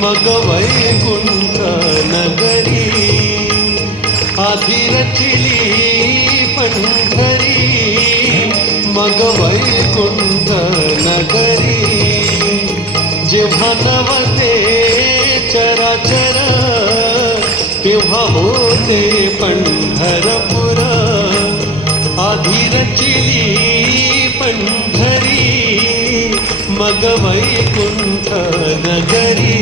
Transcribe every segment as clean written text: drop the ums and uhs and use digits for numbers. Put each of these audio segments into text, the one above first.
मग वैकुंठ नगरी आधी रचिली पंढरी मग वैकुंठ नगरी जेव्हा नवते चराचर तेव्हा होते पंढरपुर आधी रचिली पंढरी मग वैकुंठ नगरी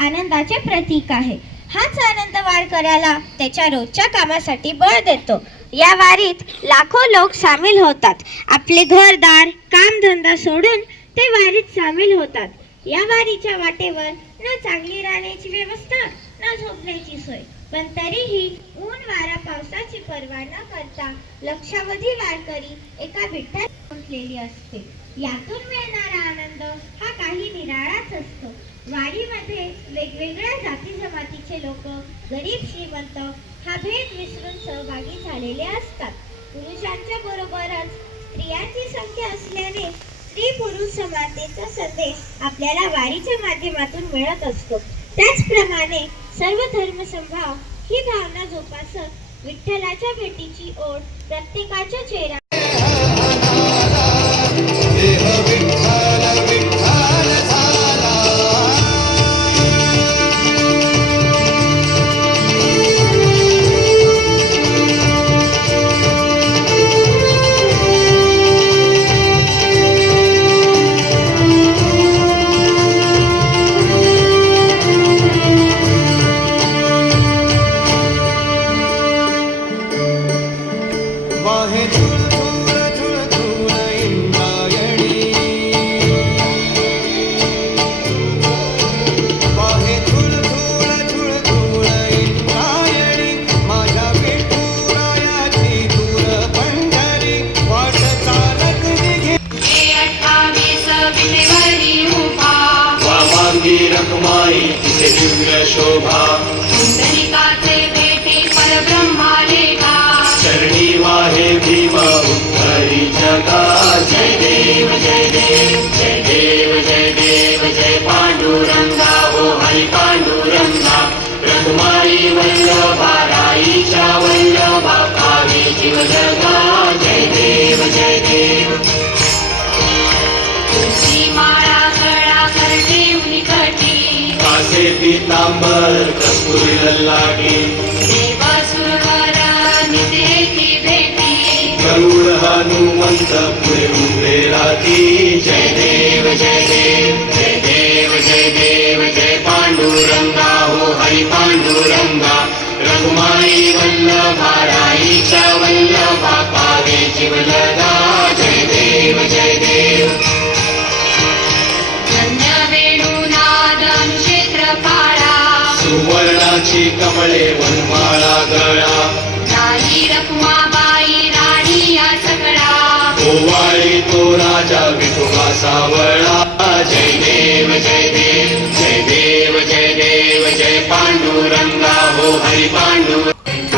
आनंदाचे प्रतीक आहे. हाच आनंद वारकऱ्याला त्याच्या रोजच्या कामासाठी बळ देतो. या वारीत लाखो लोक सामील होतात. आपले घरदार कामधंदा सोडून ते वारीत सामील होतात. या वारीच्या वाटेवर न चांगली राहण्याची व्यवस्था न झोपण्याची सोय, पण तरीही ऊन वारा पावसाची पर्वा न करता लक्षावधी वारकरी एका विठ्ठल गुंतलेली असते. यातून मिळणारा आनंद हा काही निराळाच असतो. वारीमध्ये वेगवेगळ्या जाती जमातीचे लोक, गरीब श्रीमंत हा भेद विसरून सहभागी झालेले असतात. पुरुषांच्या बरोबरच स्त्रियांची संख्या असल्याने स्त्री पुरुष समानतेचा संदेश आपल्याला वारीच्या माध्यमातून मिळत असतो. त्याचप्रमाणे सर्व धर्म समभाव ही भावना जोपासत विठ्ठलाच्या भेटीची ओढ प्रत्येकाच्या चेहऱ्यावर दिव्य शोभा पुंडलिकाचे भेटे परब्रह्मा लेखा चरणी वाहे भीम उद्धरी जगा जय देव जय देव जय देव जय देव जय पांडुरंगा हो हरी पांडुरंगा रखुमाई वल्लभा राईच्या वल्लभा कावे जीव जगा जय देव जय देव तुळशी माळा गळा करते उनिकटी कासे पीतांबर कस्तुरी ललाटी देव सुरवर निदेती भेटी गरुड हनुमंत पुढे उभे राहती जय देव जय देव जय देव जय देव जय पांडुरंगा हो हरी पांडुरंगा रघुमाई वल्लभा राईच्या वल्लभा पावे जीवलगा जय देव जय देव सुवर्णाची कमळे वनमाळा गळा राई रखुमाबाई राणी या सगळा ओवाळी तो राजा विठोबा सावळा जय देव जय देव जय देव जय देव जय पांडुरंगा हो हरी पांडुरंगा